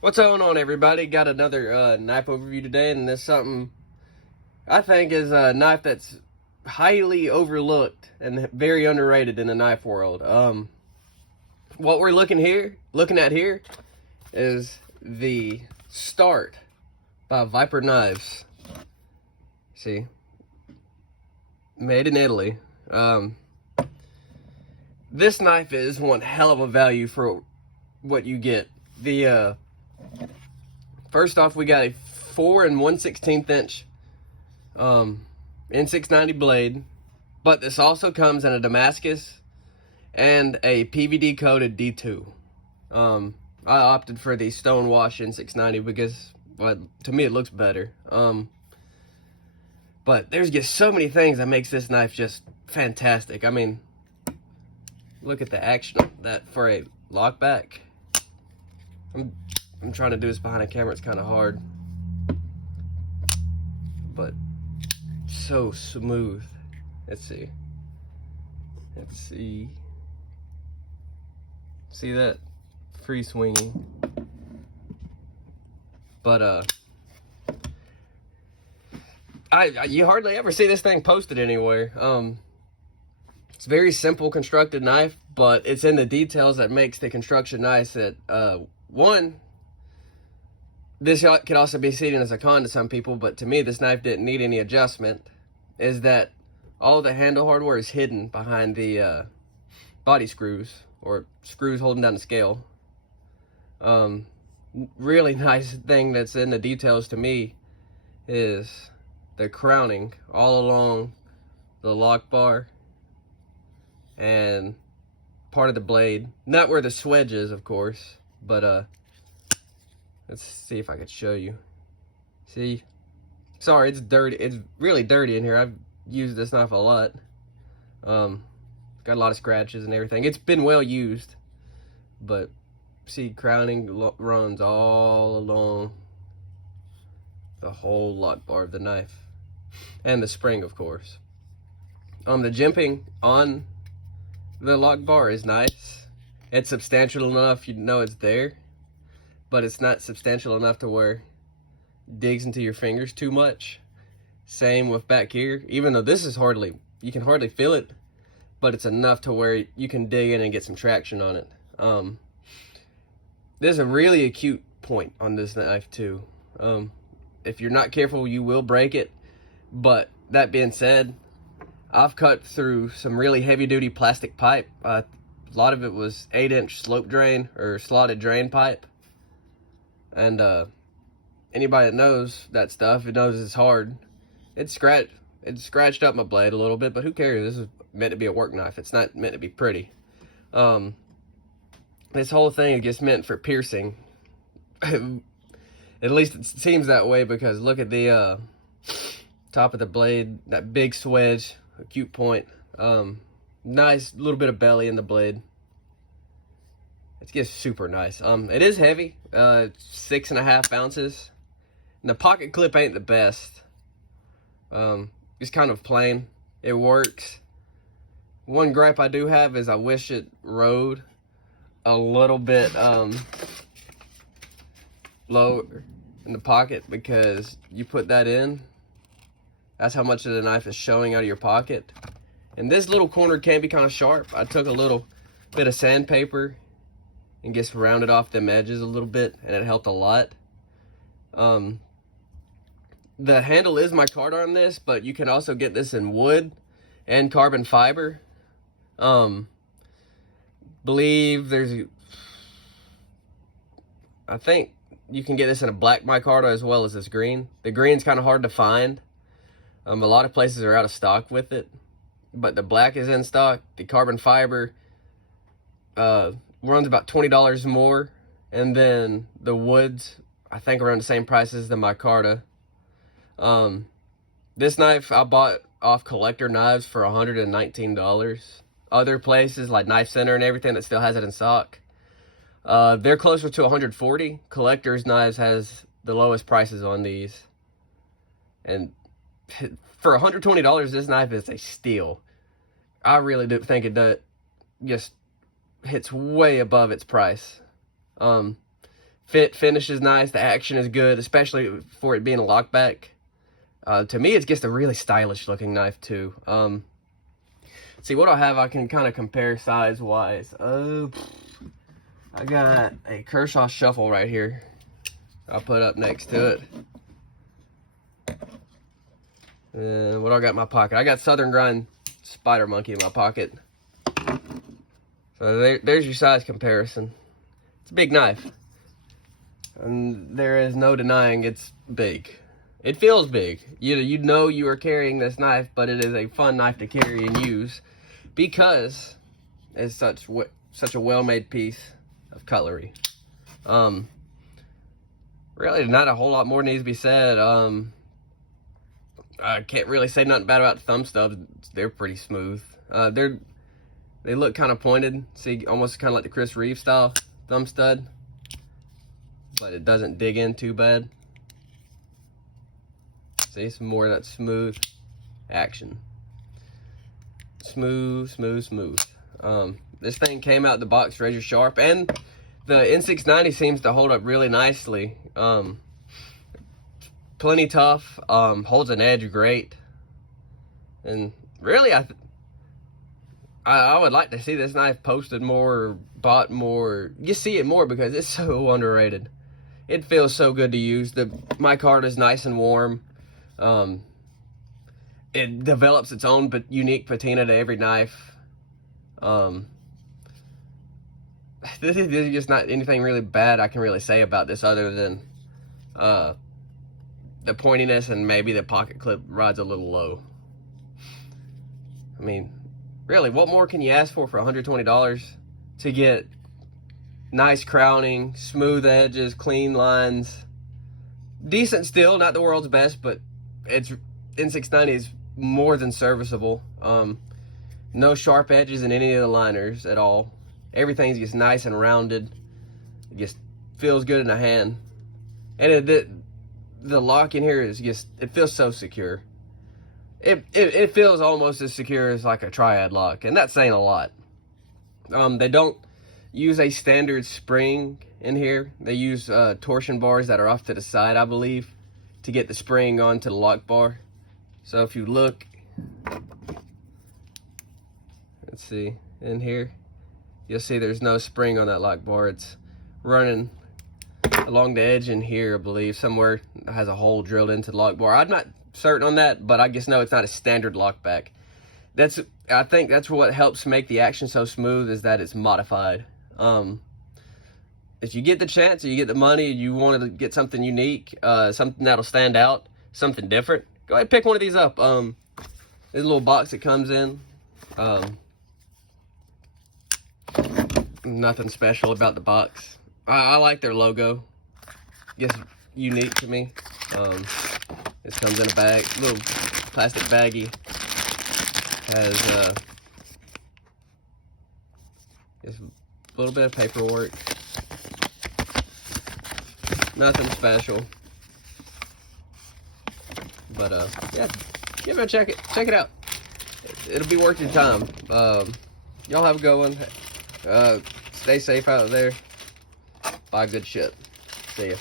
What's going on, everybody? Got another knife overview today, and this is something I think is a knife that's highly overlooked and very underrated in the knife world. What we're looking at here is the Start by Viper Knives. See, made in Italy. This knife is one hell of a value for what you get. The first off, we got a 4 1/16 inch N690 blade, but this also comes in a Damascus and a PVD coated D2. I opted for the Stonewash N690 because, well, to me it looks better. But there's just so many things that makes this knife just fantastic. I mean, look at the action of that for a lockback. I'm trying to do this behind a camera. It's kind of hard, but so smooth. Let's see. See that? Free swinging. But you hardly ever see this thing posted anywhere. It's a very simple constructed knife, but it's in the details that makes the construction nice. One, this could also be seen as a con to some people, but to me, this knife didn't need any adjustment, is that all the handle hardware is hidden behind the body screws, or screws holding down the scale. Really nice thing that's in the details to me is the crowning all along the lock bar and part of the blade. Not where the swedge is, of course, but let's see if I could show you. See? Sorry, it's dirty. It's really dirty in here. I've used this knife a lot. Got a lot of scratches and everything. It's been well used, but see, crowning runs all along the whole lock bar of the knife, and the spring, of course. The jimping on the lock bar is nice. It's substantial enough you know it's there, but it's not substantial enough to where it digs into your fingers too much. Same with back here. Even though this is you can hardly feel it, but it's enough to where you can dig in and get some traction on it. There's a really acute point on this knife too. If you're not careful, you will break it. But that being said, I've cut through some really heavy duty plastic pipe. A lot of it was 8-inch slope drain or slotted drain pipe. And anybody that knows that stuff, it knows it's hard. It scratched up my blade a little bit, but who cares? This is meant to be a work knife. It's not meant to be pretty. This whole thing is just meant for piercing. At least it seems that way, because look at the top of the blade, that big swedge, acute point. Nice little bit of belly in the blade. It's just super nice. It is heavy, 6.5 ounces. And the pocket clip ain't the best. It's kind of plain. It works. One gripe I do have is I wish it rode a little bit lower in the pocket, because you put that in, that's how much of the knife is showing out of your pocket. And this little corner can be kind of sharp. I took a little bit of sandpaper and just rounded off them edges a little bit, and it helped a lot. The handle is micarta on this, but you can also get this in wood and carbon fiber. Believe I think you can get this in a black micarta as well as this green. The green's kind of hard to find. A lot of places are out of stock with it, but the black is in stock. The carbon fiber runs about $20 more, and then the woods, I think, around the same price as the micarta. This knife I bought off Collector Knives for $119. Other places like Knife Center and everything that still has it in stock, they're closer to $140. Collector's Knives has the lowest prices on these, and for $120, this knife is a steal. I really do think it does just hits way above its price. Finish is nice. The action is good, especially for it being a lockback. To me, it's just a really stylish looking knife too. See what I have, I can kind of compare size wise. I got a Kershaw Shuffle right here. I'll put up next to it. And what I got in my pocket? I got Southern Grind Spider Monkey in my pocket. So there's your size comparison. It's a big knife. And there is no denying it's big. It feels big. You know you are carrying this knife, but it is a fun knife to carry and use because it's such a well-made piece of cutlery. Really, not a whole lot more needs to be said. I can't really say nothing bad about the thumb stubs. They're pretty smooth. They look kind of pointed. See, almost kind of like the Chris Reeve style thumb stud, but it doesn't dig in too bad. See, some more of that smooth action. Smooth, smooth, smooth. This thing came out the box razor sharp, and the N690 seems to hold up really nicely. Plenty tough, holds an edge great, and really I would like to see this knife posted more or bought more. You see it more because it's so underrated. It feels so good to use. The micarta is nice and warm. It develops its own but unique patina to every knife. This is just not anything really bad I can really say about this other than the pointiness and maybe the pocket clip rides a little low. I mean, really, what more can you ask for $120 to get nice crowning, smooth edges, clean lines, decent steel, not the world's best, but it's N690 is more than serviceable. No sharp edges in any of the liners at all. Everything's just nice and rounded. It just feels good in the hand, and the lock in here is just, it feels so secure. It feels almost as secure as like a triad lock, and that's saying a lot. They don't use a standard spring in here. They use torsion bars that are off to the side, I believe, to get the spring onto the lock bar. So if you look, let's see, in here, you'll see there's no spring on that lock bar. It's running along the edge in here, I believe, somewhere has a hole drilled into the lock bar. I'm not certain on that, but I just know it's not a standard lock back. I think that's what helps make the action so smooth, is that it's modified. If you get the chance, or you get the money, you want to get something unique, something that'll stand out, something different, go ahead and pick one of these up. There's a little box it comes in. Nothing special about the box. I like their logo. It's unique to me. This comes in a bag, little plastic baggie. Has just a little bit of paperwork. Nothing special. But yeah, give it a check it out. It'll be worth your time. Y'all have a good one. Stay safe out there. Buy good shit. See ya.